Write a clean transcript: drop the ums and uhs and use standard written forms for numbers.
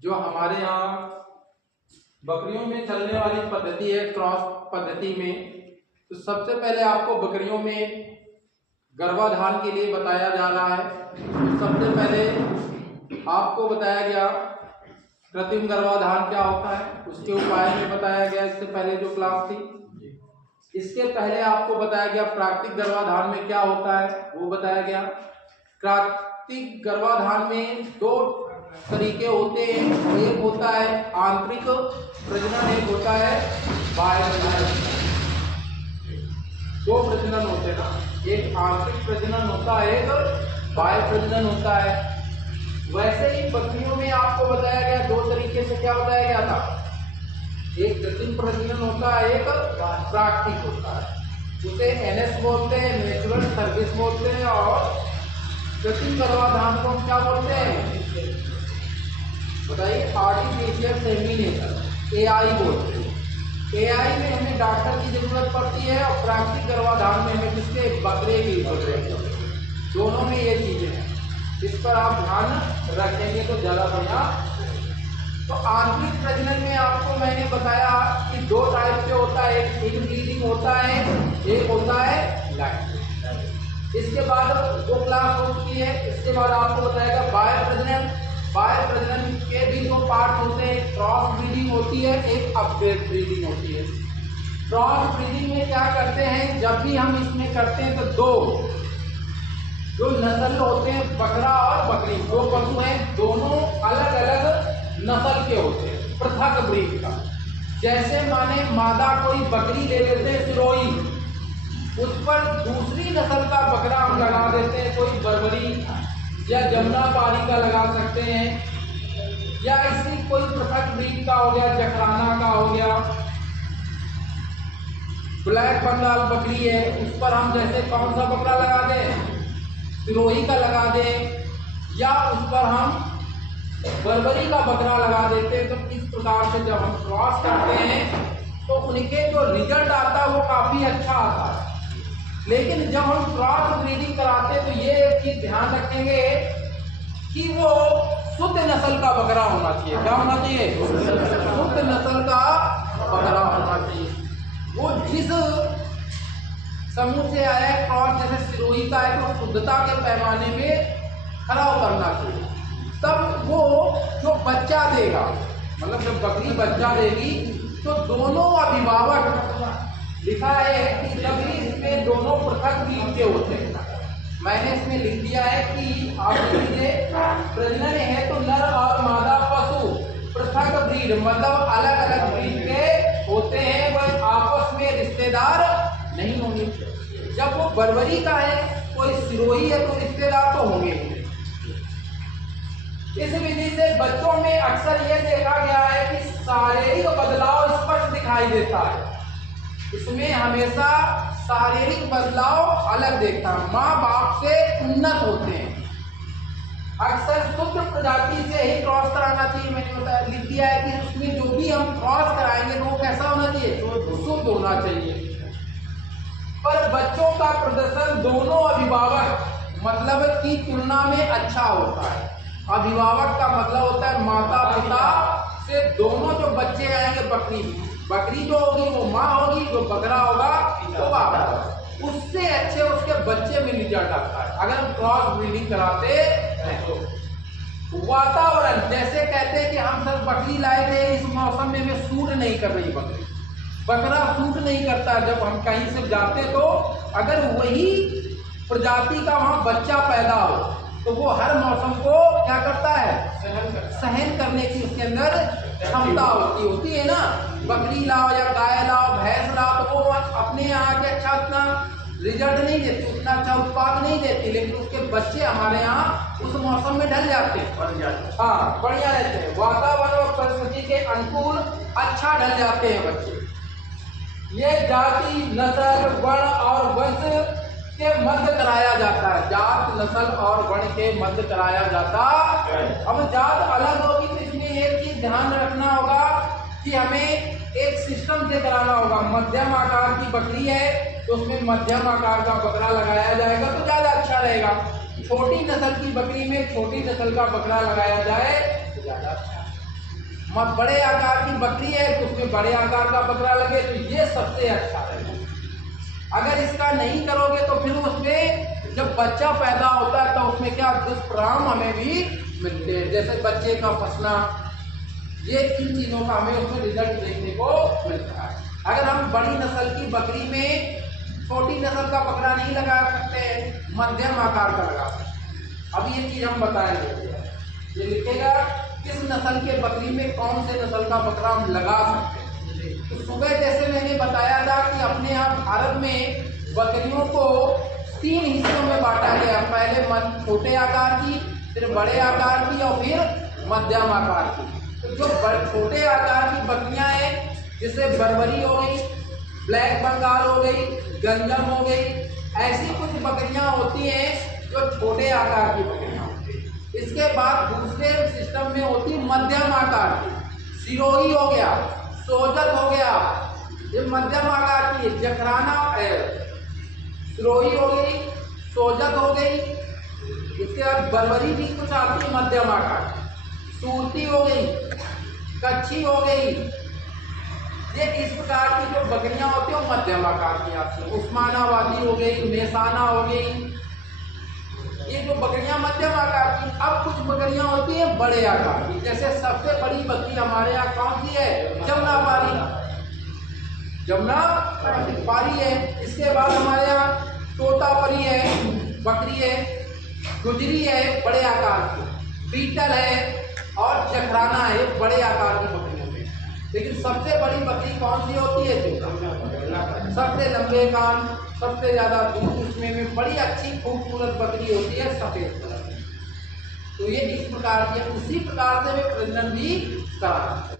जो हमारे यहाँ बकरियों में चलने वाली पद्धति है क्रॉस पद्धति में, तो सबसे पहले आपको बकरियों में गर्भाधान के लिए बताया जा रहा है। तो सबसे पहले आपको बताया गया कृत्रिम गर्भाधान क्या होता है, उसके उपाय में बताया गया इससे पहले जो क्लास थी। इसके पहले आपको बताया गया प्राकृतिक गर्भाधान में क्या होता है, वो बताया गया। प्राकृतिक गर्भाधान में दो तरीके होते हैं, एक होता है आंतरिक प्रजनन, एक होता है बाह्य प्रजनन। दो प्रजनन होते हैं, एक आंतरिक प्रजनन होता है, एक बाह्य प्रजनन होता है। वैसे ही बकरियों में आपको बताया गया दो तरीके से क्या बताया गया था, एक कृत्रिम प्रजनन होता है, एक प्राकृतिक होता है। उसे एनएस बोलते हैं, नेचुरल सर्विस बोलते हैं, और कृत्रिम गर्भाधान को हम क्या बोलते हैं बताइए, आर्टिफिशियल सेमिनेशन, एआई बोलते हैं। एआई में हमें डॉक्टर की जरूरत पड़ती है और प्राकृतिक गर्भाधान में हमें किसके, बकरे की जरूरत पड़ती है। दोनों में ये चीजें हैं, इस पर आप ध्यान रखेंगे तो ज्यादा बढ़िया। तो आंतरिक प्रजनन में आपको मैंने बताया कि दो टाइप से होता है, एक इनब्रीडिंग होता है, एक होता है लैक्टेशन। इसके बाद दो क्लास हो चुकी है। इसके बाद आपको बताएगा बाह्य प्रजनन। बाह्य प्रजनन के भी दो पार्ट होते हैं, क्रॉस ब्रीडिंग होती है, एक अपब्रेड ब्रीडिंग होती है। क्रॉस ब्रीडिंग में क्या करते हैं, जब भी हम इसमें करते हैं तो दो जो नस्ल होते हैं, बकरा और बकरी, दो पशु हैं, दोनों अलग अलग नस्ल के होते हैं, पृथक ब्रीड का। जैसे माने मादा कोई बकरी ले लेते हैं सिरोही, उस पर दूसरी नस्ल का बकरा हम लगा देते हैं, कोई बर्बरी या जमुना पारी का लगा सकते हैं, या इसी कोई पृथक ब्रीड का हो गया, जखराना का हो गया, ब्लैक बंगाल बकरी है, उस पर हम जैसे कौन सा बकरा लगा दें, सिरोही का लगा दें, या उस पर हम बर्बरी का बकरा लगा देते हैं। तो इस प्रकार से जब हम क्रॉस करते हैं तो उनके जो रिजल्ट आता है वो काफी अच्छा आता है। लेकिन जब हम क्रॉस ब्रीडिंग कराते हैं तो ये एक चीज ध्यान रखेंगे कि वो शुद्ध नस्ल का बकरा होना चाहिए। क्या होना चाहिए, शुद्ध नस्ल का बकरा होना चाहिए। वो जिस समूह से आया है, क्रॉस जैसे सिरोही का है, तो शुद्धता के पैमाने में खरा उतरना चाहिए। तब वो जो बच्चा देगा, मतलब जब बकरी बच्चा देगी तो दोनों अभिभावक, लिखा है कि जब इसमें दोनों पृथक ब्रीड के होते हैं, मैंने इसमें लिख दिया है कि आप लीजिए प्रजनन है तो नर और मादा पशु पृथक ब्रीड, मतलब अलग अलग ब्रीड के होते हैं, वह आपस में रिश्तेदार नहीं होंगे। जब वो बर्बरी का है, कोई सिरोही है, तो रिश्तेदार तो होंगे। इस विधि से बच्चों में अक्सर यह देखा गया है कि शारीरिक बदलाव स्पष्ट दिखाई देता है। इसमें हमेशा शारीरिक बदलाव अलग देखता है, माँ बाप से उन्नत होते हैं। अक्सर शुद्ध प्रजाति से ही क्रॉस कराना चाहिए। मैंने बताया, लिख दिया है कि उसमें जो भी हम क्रॉस कराएंगे तो वो कैसा होना चाहिए, शुद्ध होना चाहिए। पर बच्चों का प्रदर्शन दोनों अभिभावक मतलब की तुलना में अच्छा होता है। अभिभावक का मतलब होता है माता पिता से दोनों जो बच्चे आएंगे, बकरी जो होगी वो माँ होगी, जो बकरा होगा वो बाप होगा, उससे अच्छे उसके बच्चे में रिजल्ट आता है अगर हम क्रॉस ब्रीडिंग कराते हैं। तो वातावरण, जैसे कहते हैं कि हम सब बकरी लाए थे, इस मौसम में हमें सूट नहीं कर रही बकरी, बकरा सूट नहीं करता। जब हम कहीं से जाते तो अगर वही प्रजाति का वहां बच्चा पैदा हो तो वो हर मौसम को क्या करता है, सहन करने की उसके अंदर क्षमता होती है ना। बकरी लाओ या गाय लाओ, भैंस लाओ, तो वो अपने यहाँ के अच्छा उतना रिजल्ट नहीं देती, उतना अच्छा उत्पाद नहीं देती, लेकिन उसके बच्चे हमारे यहाँ उस मौसम में ढल जाते हैं, हाँ बढ़िया रहते हैं, वातावरण और परिस्थिति के अनुकूल अच्छा ढल जाते हैं बच्चे। ये जाति, नस्ल, वर्ण और वंश के मध्य कराया जाता है, जात, नस्ल और वर्ण के मध्य कराया जाता है। अब जात अलग होगी तो इसमें एक चीज ध्यान रखना होगा कि हमें एक सिस्टम से कराना होगा। मध्यम आकार की बकरी है तो उसमें मध्यम आकार का बकरा लगाया जाएगा तो ज्यादा अच्छा रहेगा। छोटी नस्ल की बकरी में छोटी नस्ल का बकरा लगाया जाए तो ज्यादा अच्छा। बड़े आकार की बकरी है तो उसमें बड़े आकार का बकरा लगे तो ये सबसे अच्छा है। अगर इसका नहीं करोगे तो फिर उसमें जब बच्चा पैदा होता है तो उसमें क्या दुष्परिणाम हमें भी मिलते हैं, जैसे बच्चे का फंसना, ये इन चीज़ों का हमें उसमें रिजल्ट देखने को मिलता है। अगर हम बड़ी नस्ल की बकरी में छोटी नस्ल का बकरा नहीं लगा सकते, मध्यम आकार का लगा सकते हैं। अब ये चीज़ हम बताएंगे, ये लिखेगा किस नस्ल के बकरी में कौन से नस्ल का बकरा हम लगा सकते हैं। तो सुबह जैसे मैंने बताया था कि अपने यहाँ भारत में बकरियों को 3 हिस्सों में बांटा गया, पहले छोटे आकार की, फिर बड़े आकार की और फिर मध्यम आकार की। तो जो छोटे आकार की बकरियां हैं जैसे बर्बरी हो गई, ब्लैक बंगाल हो गई, गंजम हो गई, ऐसी कुछ बकरियां होती हैं जो छोटे आकार की बकरियां होती हैं। इसके बाद दूसरे सिस्टम में होती मध्यम आकार की, सिरोही हो गया, सोजत हो गया, ये मध्यम आकार की, जखराना सिरोही हो गई, सोजत हो गई। इसके बाद बर्बरी भी कुछ आती है मध्यम आकार की, सूरती हो गई, कच्छी हो गई। ये इस प्रकार की जो बकरियां होती है वो मध्यम आकार की आती है। उस्मानाबादी हो गई, मेसाना हो गई, ये जो बकरियां मध्यम आकार की। अब कुछ बकरियां होती है बड़े आकार की, जैसे सबसे बड़ी बकरी हमारे यहाँ कौन सी है, जमुनापारी, जमुनापारी है। इसके बाद हमारे यहाँ तोतापरी है, बकरी है, गुजरी है बड़े आकार की, बीटल है और जखराना है बड़े आकार की बकरियों में। लेकिन सबसे बड़ी बकरी कौन सी होती है, सबसे लंबे कान, सबसे ज्यादा दूध, उसमें बड़ी अच्छी खूबसूरत बकरी होती है सफेद कलर की। तो ये इस प्रकार की, उसी प्रकार से वे प्रजनन भी कराते हैं।